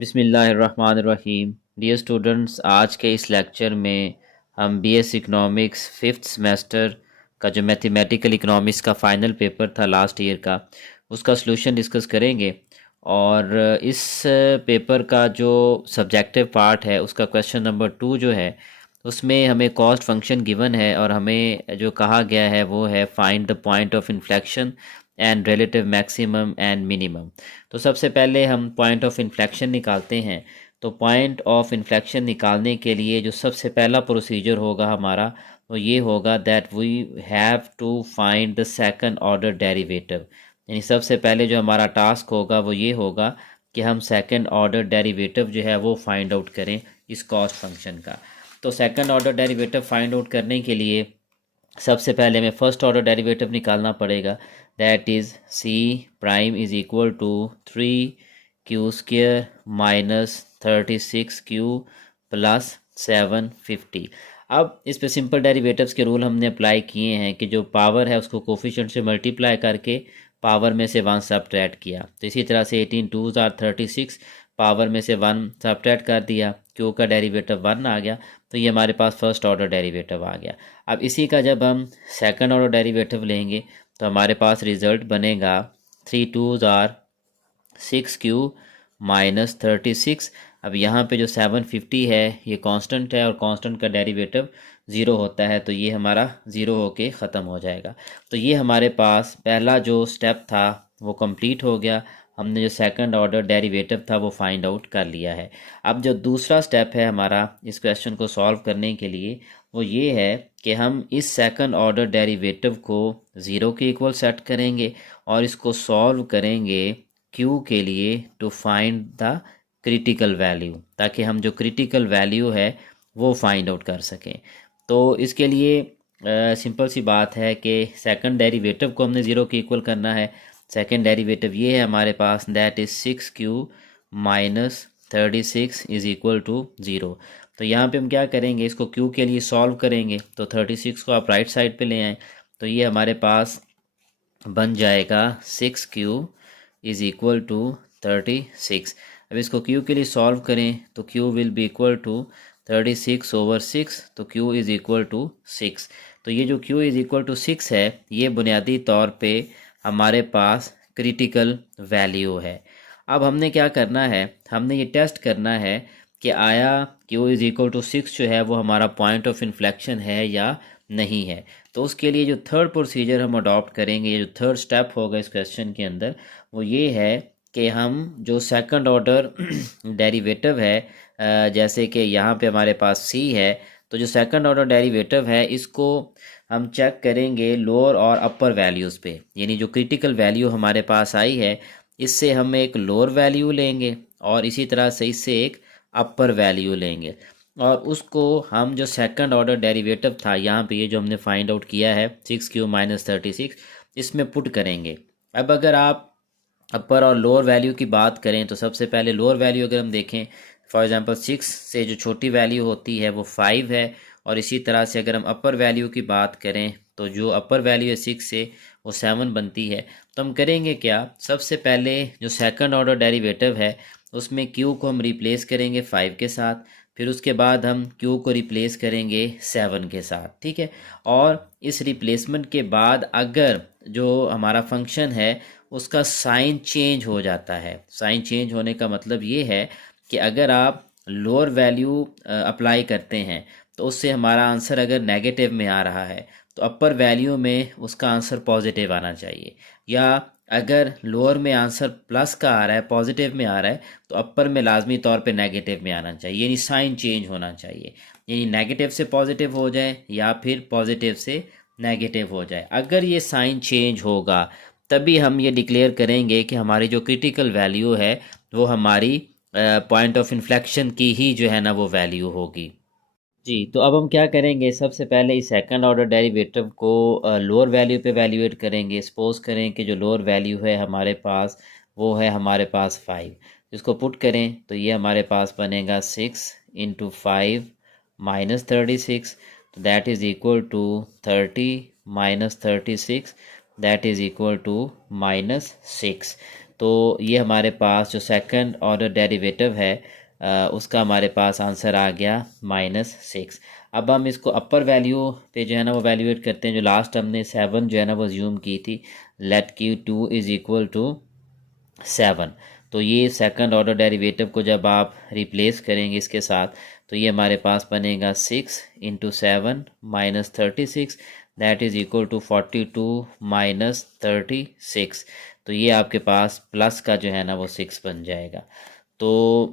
बिस्मिल्लाहिर्रहमानिर्रहीम। Dear students, आज के इस लेक्चर में हम बीएस इकोनॉमिक्स फिफ्थ सेमेस्टर का जो मैथमेटिकल इकोनॉमिक्स का फ़ाइनल पेपर था लास्ट ईयर का, उसका सलूशन डिस्कस करेंगे। और इस पेपर का जो सब्जेक्टिव पार्ट है उसका क्वेश्चन नंबर 2 जो है उसमें हमें कॉस्ट फंक्शन गिवन है और हमें जो कहा गया है वो है find the point of inflection and relative maximum and minimum. तो सबसे पहले हम पॉइंट ऑफ इन्फ्लेक्शन निकालते हैं। तो पॉइंट ऑफ इन्फ्लेक्शन निकालने के लिए जो सबसे पहला प्रोसीजर होगा हमारा वो ये होगा that we have to find the second order derivative. यानी सबसे पहले जो हमारा टास्क होगा वो ये होगा कि हम सेकंड ऑर्डर डेरिवेटिव जो है वो फाइंड आउट करें इस कॉस्ट फंक्शन का। तो second order derivative find out करने के लिए सबसे पहले हमें फर्स्ट ऑर्डर डेरिवेटिव निकालना पड़ेगा। That is C prime is equal to 3 Q square minus 36 Q plus 750। अब इस पे सिंपल डेरिवेटिव्स के रूल हमने अप्लाई किए हैं कि जो पावर है उसको कोफिशिएंट से मल्टीप्लाई करके पावर में से 1 सब्ट्रैक्ट किया। तो इसी तरह से 18 2s आर 36, पावर में से 1 सब्ट्रैक्ट कर दिया, क्यू का डेरिवेटिव 1 आ गया। तो ये हमारे पास फर्स्ट ऑर्डर डेरिवेटिव आ गया। अब इसी का जब हम सेकंड ऑर्डर डेरिवेटिव लेंगे तो हमारे पास रिज़ल्ट बनेगा 3 2s आर 6 क्यू माइनस 36। अब यहाँ पे जो 750 है ये कांस्टेंट है और कांस्टेंट का डेरिवेटिव 0 होता है, तो ये हमारा 0 होके ख़त्म हो जाएगा। तो ये हमारे पास पहला जो स्टेप था वो कंप्लीट हो गया। हमने जो सेकंड ऑर्डर डेरिवेटिव था वो फाइंड आउट कर लिया है। अब जो दूसरा स्टेप है हमारा इस क्वेश्चन को सॉल्व करने के लिए वो ये है कि हम इस सेकंड ऑर्डर डेरिवेटिव को 0 के इक्वल सेट करेंगे और इसको सॉल्व करेंगे q के लिए to find the critical value, ताकि हम जो क्रिटिकल वैल्यू है वो फाइंड आउट कर सकें। तो इसके लिए सिंपल सी बात है कि सेकंड डेरिवेटिव को हमने 0 के इक्वल करना है। सेकंड डेरिवेटिव ये है हमारे पास, that is 6 Q minus 36 is equal to 0। तो यहाँ पे हम क्या करेंगे, इसको क्यू के लिए सॉल्व करेंगे। तो 36 को आप राइट साइड पे ले आएँ तो ये हमारे पास बन जाएगा 6 क्यू इज़ इक्वल टू 36। अब इसको क्यू के लिए सॉल्व करें तो Q will be equal to 36/6, तो क्यू इज़ इक्वल टू 6। तो ये जो क्यू इज़ इक्वल टू 6 है ये बुनियादी तौर पे हमारे पास क्रिटिकल वैल्यू है। अब हमने क्या करना है, हमने ये टेस्ट करना है कि आया क्यू इज़ इक्वल टू 6 जो है वो हमारा पॉइंट ऑफ इन्फ्लेक्शन है या नहीं है। तो उसके लिए जो थर्ड प्रोसीजर हम अडॉप्ट करेंगे, जो थर्ड स्टेप होगा इस क्वेश्चन के अंदर, वो ये है कि हम जो सेकंड ऑर्डर डेरिवेटिव है, जैसे कि यहाँ पे हमारे पास सी है, तो जो सेकंड ऑर्डर डेरिवेटिव है इसको हम चेक करेंगे लोअर और अपर वैल्यूज़ पे। यानी जो क्रिटिकल वैल्यू हमारे पास आई है इससे हम एक लोअर वैल्यू लेंगे और इसी तरह से इससे एक अपर वैल्यू लेंगे और उसको हम जो सेकंड ऑर्डर डेरिवेटिव था यहाँ पे ये जो हमने फाइंड आउट किया है 6 क्यू माइनस 36, इसमें पुट करेंगे। अब अगर आप अपर और लोअर वैल्यू की बात करें तो सबसे पहले लोअर वैल्यू अगर हम देखें, फॉर एग्जांपल 6 से जो छोटी वैल्यू होती है वो 5 है। और इसी तरह से अगर हम अपर वैल्यू की बात करें तो जो अपर वैल्यू है 6 से वो 7 बनती है। तो हम करेंगे क्या, सबसे पहले जो सेकंड ऑर्डर डेरिवेटिव है उसमें q को हम रिप्लेस करेंगे 5 के साथ, फिर उसके बाद हम q को रिप्लेस करेंगे 7 के साथ, ठीक है। और इस रिप्लेसमेंट के बाद अगर जो हमारा फंक्शन है उसका साइन चेंज हो जाता है, साइन चेंज होने का मतलब ये है कि अगर आप लोअर वैल्यू अप्लाई करते हैं तो उससे हमारा आंसर अगर नेगेटिव में आ रहा है तो अपर वैल्यू में उसका आंसर पॉजिटिव आना चाहिए, या अगर लोअर में आंसर प्लस का आ रहा है, पॉजिटिव में आ रहा है, तो अपर में लाजमी तौर पे नेगेटिव में आना चाहिए। यानी साइन चेंज होना चाहिए, यानी नेगेटिव से पॉजिटिव हो जाए या फिर पॉजिटिव से नेगेटिव हो जाए। अगर ये साइन चेंज होगा तभी हम ये डिक्लेयर करेंगे कि हमारी जो क्रिटिकल वैल्यू है वो हमारी पॉइंट ऑफ इन्फ्लेक्शन की ही जो है ना वो वैल्यू होगी। जी, तो अब हम क्या करेंगे, सबसे पहले इस सेकंड ऑर्डर डेरिवेटिव को लोअर वैल्यू पे वैल्यूएट करेंगे। सपोज करें कि जो लोअर वैल्यू है हमारे पास वो है हमारे पास 5। इसको पुट करें तो ये हमारे पास बनेगा 6 × 5 माइनस 36, तो that is equal to 30 minus 36, that is equal to -6। तो ये हमारे पास जो सेकंड ऑर्डर डेरिवेटिव है उसका हमारे पास आंसर आ गया -6। अब हम इसको अपर वैल्यू पे जो है ना वो वैल्यूएट करते हैं। जो लास्ट हमने 7 जो है ना वो ज्यूम की थी, late Q2 is equal to 7। तो ये सेकंड ऑर्डर डेरिवेटिव को जब आप रिप्लेस करेंगे इसके साथ, तो ये हमारे पास बनेगा 6 into 7 -36, that is equal to 42 -36। तो ये आपके पास प्लस का जो है ना वो 6 बन जाएगा। तो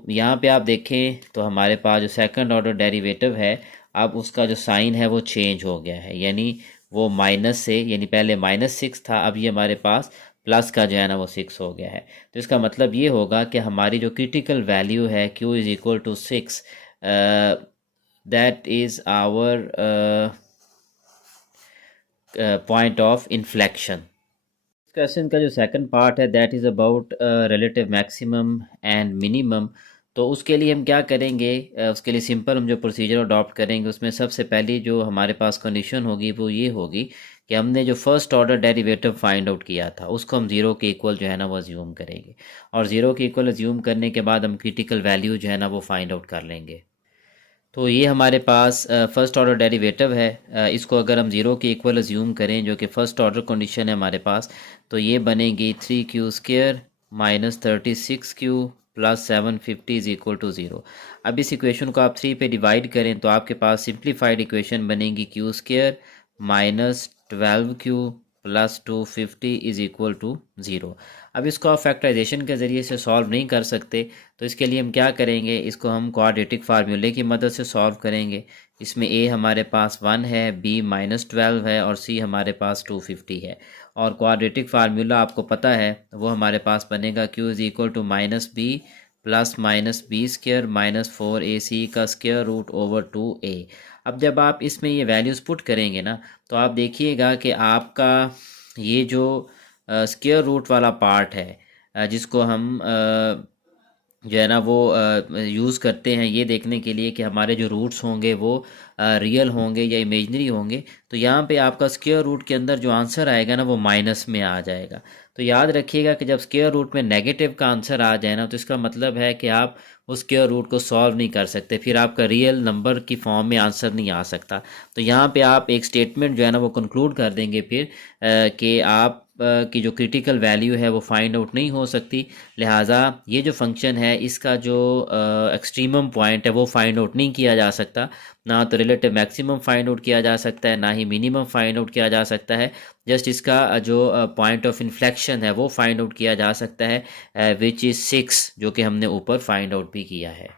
यहाँ पे आप देखें तो हमारे पास जो सेकंड ऑर्डर डेरिवेटिव है, अब उसका जो साइन है वो चेंज हो गया है, यानी वो माइनस से, यानी पहले -6 था, अब ये हमारे पास प्लस का जो है ना वो 6 हो गया है। तो इसका मतलब ये होगा कि हमारी जो क्रिटिकल वैल्यू है Q is equal to 6, that is our point of inflection. Question का जो सेकंड पार्ट है that is about relative maximum and minimum. तो उसके लिए हम क्या करेंगे, उसके लिए सिंपल हम जो प्रोसीजर अडॉप्ट करेंगे उसमें सबसे पहली जो हमारे पास कंडीशन होगी वो ये होगी कि हमने जो first order derivative find out किया था उसको हम ज़ीरो के इक्वल जो है ना वो अज्यूम करेंगे, और ज़ीरो के इक्वल अज्यूम करने के बाद हम क्रिटिकल वैल्यू जो है ना वो फाइंड आउट कर लेंगे। तो ये हमारे पास फर्स्ट ऑर्डर डेरिवेटिव है, इसको अगर हम ज़ीरो के इक्वल अज्यूम करें जो कि फ़र्स्ट ऑर्डर कंडीशन है हमारे पास, तो ये बनेगी 3Q² -36Q plus 750 is equal to 0। अब इस इक्वेशन को आप 3 पे डिवाइड करें तो आपके पास सिंप्लीफाइड इक्वेशन बनेगी Q² -12Q plus 250 is equal to 0। अब इसको आप फैक्टराइजेशन के ज़रिए से सॉल्व नहीं कर सकते, तो इसके लिए हम क्या करेंगे, इसको हम क्वाड्रेटिक फार्मूले की मदद से सॉल्व करेंगे। इसमें A हमारे पास 1 है, B -12 है और C हमारे पास 250 है। और क्वाड्रेटिक फार्मूला आपको पता है वो हमारे पास बनेगा Q is equal to -B plus -B² -4AC का स्क्वायर रूट ओवर 2A। अब जब आप इसमें ये वैल्यूज़ पुट करेंगे ना, तो आप देखिएगा कि आपका ये जो स्क्वायर रूट वाला पार्ट है, जिसको हम जो है ना वो यूज़ करते हैं ये देखने के लिए कि हमारे जो रूट्स होंगे वो रियल होंगे या इमेजनरी होंगे, तो यहाँ पे आपका स्क्वायर रूट के अंदर जो आंसर आएगा ना वो माइनस में आ जाएगा। तो याद रखिएगा कि जब स्क्वायर रूट में नेगेटिव का आंसर आ जाए ना, तो इसका मतलब है कि आप उस स्क्वायर रूट को सॉल्व नहीं कर सकते, फिर आपका रियल नंबर की फॉर्म में आंसर नहीं आ सकता। तो यहाँ पे आप एक स्टेटमेंट जो है ना वो कंक्लूड कर देंगे फिर कि आप की जो क्रिटिकल वैल्यू है वो फाइंड आउट नहीं हो सकती, लिहाजा ये जो फंक्शन है इसका जो एक्सट्रीमम पॉइंट है वो फाइंड आउट नहीं किया जा सकता। ना तो रिलेटिव मैक्सिमम फाइंड आउट किया जा सकता है, ना ही मिनिमम फाइंड आउट किया जा सकता है। जस्ट इसका जो पॉइंट ऑफ इन्फ्लेक्शन है वो फाइंड आउट किया जा सकता है, विच इज़ 6, जो कि हमने ऊपर फाइंड आउट भी किया है।